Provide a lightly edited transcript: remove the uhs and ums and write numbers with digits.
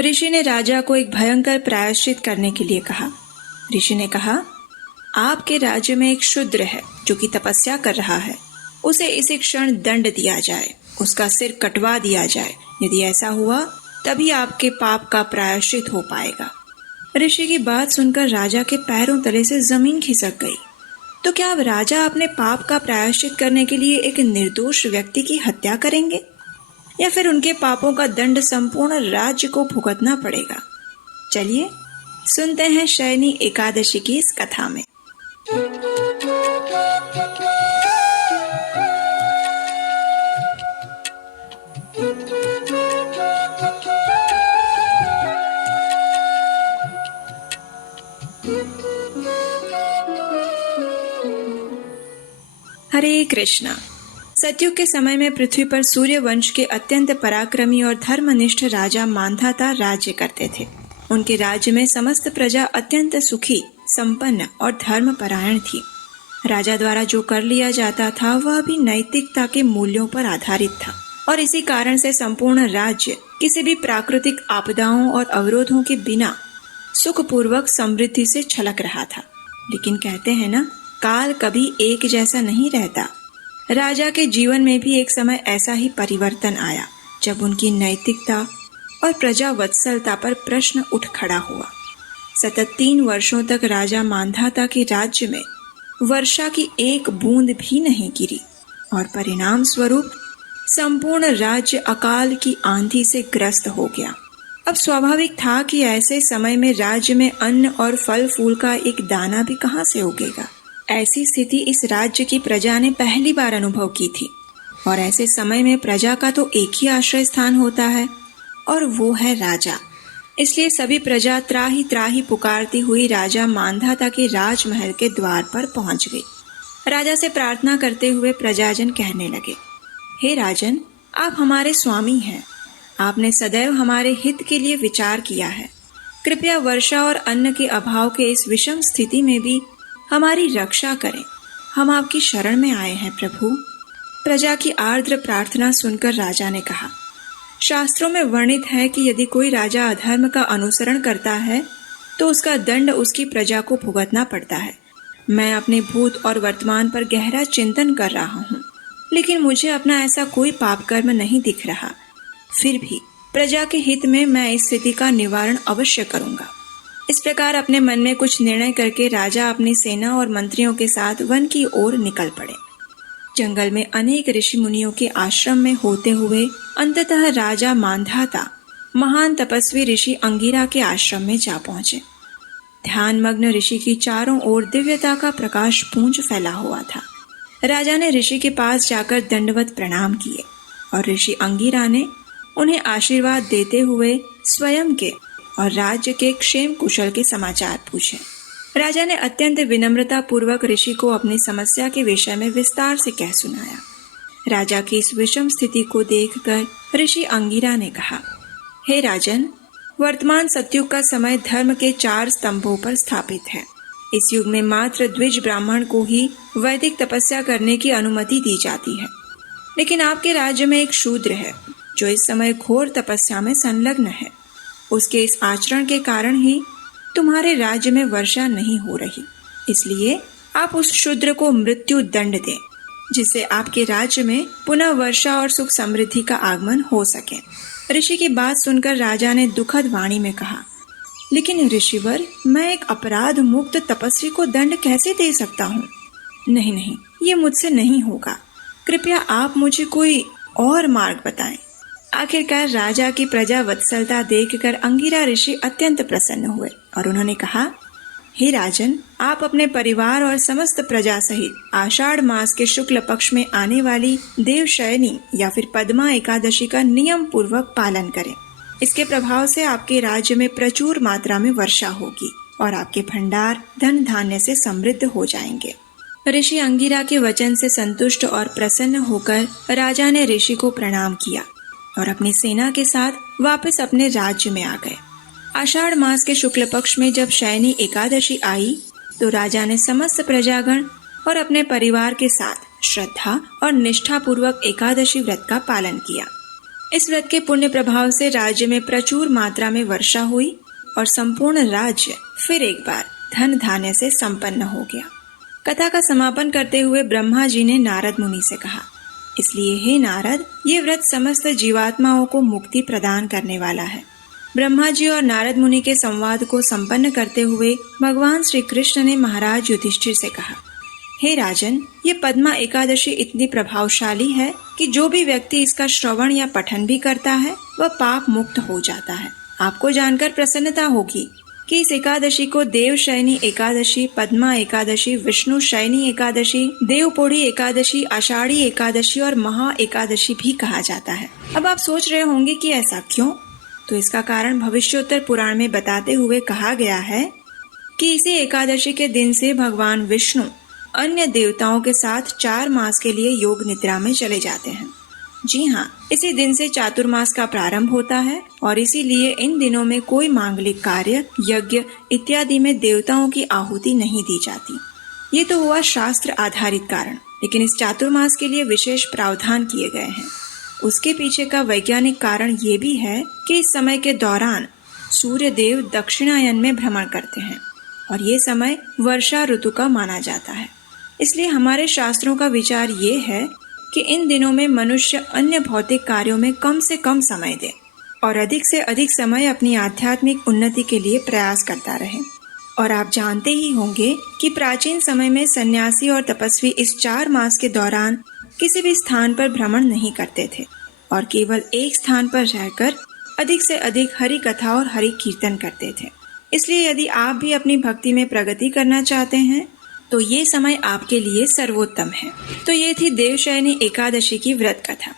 ऋषि ने राजा को एक भयंकर प्रायश्चित करने के लिए कहा। ऋषि ने कहा, आपके राज्य में एक शूद्र है जो कि तपस्या कर रहा है, उसे इसी क्षण दंड दिया जाए, उसका सिर कटवा दिया जाए। यदि ऐसा हुआ तभी आपके पाप का प्रायश्चित हो पाएगा। ऋषि की बात सुनकर राजा के पैरों तले से जमीन खिसक गई। तो क्या अब राजा अपने पाप का प्रायश्चित करने के लिए एक निर्दोष व्यक्ति की हत्या करेंगे, या फिर उनके पापों का दंड संपूर्ण राज्य को भुगतना पड़ेगा? चलिए सुनते हैं शयनी एकादशी की इस कथा में। हरे कृष्णा। सतयुग के समय में पृथ्वी पर सूर्य वंश के अत्यंत पराक्रमी और धर्मनिष्ठ राजा मांधाता राज्य करते थे। उनके राज्य में समस्त प्रजा अत्यंत सुखी, संपन्न और धर्मपरायण थी। राजा द्वारा जो कर लिया जाता था वह भी नैतिकता के मूल्यों पर आधारित था, और इसी कारण से संपूर्ण राज्य किसी भी प्राकृतिक आपदाओं और अवरोधों के बिना सुखपूर्वक समृद्धि से छलक रहा था। लेकिन कहते हैं ना, काल कभी एक जैसा नहीं रहता। राजा के जीवन में भी एक समय ऐसा ही परिवर्तन आया जब उनकी नैतिकता और प्रजा वत्सलता पर प्रश्न उठ खड़ा हुआ। सतत 3 वर्षों तक राजा मांधाता के राज्य में वर्षा की एक बूंद भी नहीं गिरी, और परिणाम स्वरूप संपूर्ण राज्य अकाल की आंधी से ग्रस्त हो गया। अब स्वाभाविक था कि ऐसे समय में राज्य में अन्न और फल फूल का एक दाना भी कहाँ से उगेगा। ऐसी स्थिति इस राज्य की प्रजा ने पहली बार अनुभव की थी, और ऐसे समय में प्रजा का तो एक ही आश्रय स्थान होता है, और वो है राजा। इसलिए सभी प्रजा त्राही त्राही पुकारती हुई राजा मांधाता के राजमहल के द्वार पर पहुंच गई। राजा से प्रार्थना करते हुए प्रजाजन कहने लगे, हे राजन, आप हमारे स्वामी हैं। आपने सदैव हमारे हित के लिए विचार किया है। कृपया वर्षा और अन्न के अभाव के इस विषम स्थिति में भी हमारी रक्षा करें। हम आपकी शरण में आए हैं प्रभु। प्रजा की आर्द्र प्रार्थना सुनकर राजा ने कहा, शास्त्रों में वर्णित है कि यदि कोई राजा अधर्म का अनुसरण करता है तो उसका दंड उसकी प्रजा को भुगतना पड़ता है। मैं अपने भूत और वर्तमान पर गहरा चिंतन कर रहा हूँ, लेकिन मुझे अपना ऐसा कोई पाप कर्म नहीं दिख रहा। फिर भी प्रजा के हित में मैं इस स्थिति का निवारण अवश्य करूंगा। इस प्रकार अपने मन में कुछ निर्णय करके राजा अपनी सेना और मंत्रियों के साथ वन की ओर निकल पड़े। जंगल में अनेक ऋषि मुनियों के आश्रम में होते हुए अंततः राजा मांधाता महान तपस्वी ऋषि अंगिरा के आश्रम में जा पहुंचे। ध्यानमग्न ऋषि की चारों ओर दिव्यता का प्रकाश पुंज फैला हुआ था। राजा ने ऋषि के पास जाकर दंडवत प्रणाम किए, और ऋषि अंगिरा ने उन्हें आशीर्वाद देते हुए स्वयं के और राज्य के क्षेम कुशल के समाचार पूछे। राजा ने अत्यंत विनम्रता पूर्वक ऋषि को अपनी समस्या के विषय में विस्तार से कह सुनाया। राजा की इस विषम स्थिति को देखकर ऋषि अंगिरा ने कहा, हे राजन, वर्तमान सतयुग का समय धर्म के 4 स्तंभों पर स्थापित है। इस युग में मात्र द्विज ब्राह्मण को ही वैदिक तपस्या करने की अनुमति दी जाती है। लेकिन आपके राज्य में एक शूद्र है जो इस समय घोर तपस्या में संलग्न है। उसके इस आचरण के कारण ही तुम्हारे राज्य में वर्षा नहीं हो रही। इसलिए आप उस शूद्र को मृत्यु दंड दें, जिससे आपके राज्य में पुनः वर्षा और सुख समृद्धि का आगमन हो सके। ऋषि की बात सुनकर राजा ने दुखद वाणी में कहा, लेकिन ऋषिवर, मैं एक अपराध मुक्त तपस्वी को दंड कैसे दे सकता हूँ? नहीं नहीं, ये मुझसे नहीं होगा। कृपया आप मुझे कोई और मार्ग बताएं। आखिरकार राजा की प्रजा वत्सलता देखकर अंगिरा ऋषि अत्यंत प्रसन्न हुए, और उन्होंने कहा, हे राजन, आप अपने परिवार और समस्त प्रजा सहित आषाढ़ मास के शुक्ल पक्ष में आने वाली देवशयनी या फिर पद्मा एकादशी का नियम पूर्वक पालन करें। इसके प्रभाव से आपके राज्य में प्रचुर मात्रा में वर्षा होगी और आपके भंडार धन धान्य से समृद्ध हो जाएंगे। ऋषि अंगिरा के वचन से संतुष्ट और प्रसन्न होकर राजा ने ऋषि को प्रणाम किया और अपनी सेना के साथ वापस अपने राज्य में आ गए। आषाढ़ मास के शुक्ल पक्ष में जब शयनी एकादशी आई तो राजा ने समस्त प्रजागण और अपने परिवार के साथ श्रद्धा और निष्ठा पूर्वक एकादशी व्रत का पालन किया। इस व्रत के पुण्य प्रभाव से राज्य में प्रचुर मात्रा में वर्षा हुई और संपूर्ण राज्य फिर एक बार धन धान्य से संपन्न हो गया। कथा का समापन करते हुए ब्रह्मा जी ने नारद मुनि से कहा, इसलिए हे नारद, ये व्रत समस्त जीवात्माओं को मुक्ति प्रदान करने वाला है। ब्रह्मा जी और नारद मुनि के संवाद को संपन्न करते हुए भगवान श्री कृष्ण ने महाराज युधिष्ठिर से कहा, हे राजन, ये पद्मा एकादशी इतनी प्रभावशाली है कि जो भी व्यक्ति इसका श्रवण या पठन भी करता है वह पाप मुक्त हो जाता है। आपको जानकर प्रसन्नता होगी कि इस एकादशी को देवशयनी एकादशी, पद्मा एकादशी, विष्णु शयनी एकादशी, देवपोढ़ी एकादशी, आषाढ़ी एकादशी और महा एकादशी भी कहा जाता है। अब आप सोच रहे होंगे कि ऐसा क्यों? तो इसका कारण भविष्योत्तर पुराण में बताते हुए कहा गया है कि इसी एकादशी के दिन से भगवान विष्णु अन्य देवताओं के साथ 4 मास के लिए योग निद्रा में चले जाते हैं। जी हाँ, इसी दिन से चातुर्मास का प्रारंभ होता है और इसीलिए इन दिनों में कोई मांगलिक कार्य, यज्ञ इत्यादि में देवताओं की आहुति नहीं दी जाती। ये तो हुआ शास्त्र आधारित कारण, लेकिन इस चातुर्मास के लिए विशेष प्रावधान किए गए हैं। उसके पीछे का वैज्ञानिक कारण ये भी है कि इस समय के दौरान सूर्य देव दक्षिणायन में भ्रमण करते हैं और ये समय वर्षा ऋतु का माना जाता है। इसलिए हमारे शास्त्रों का विचार ये है कि इन दिनों में मनुष्य अन्य भौतिक कार्यों में कम से कम समय दे और अधिक से अधिक समय अपनी आध्यात्मिक उन्नति के लिए प्रयास करता रहे। और आप जानते ही होंगे कि प्राचीन समय में सन्यासी और तपस्वी इस 4 मास के दौरान किसी भी स्थान पर भ्रमण नहीं करते थे और केवल एक स्थान पर रहकर अधिक से अधिक हरि कथा और हरि कीर्तन करते थे। इसलिए यदि आप भी अपनी भक्ति में प्रगति करना चाहते हैं तो ये समय आपके लिए सर्वोत्तम है। तो ये थी देवशयनी एकादशी की व्रत कथा।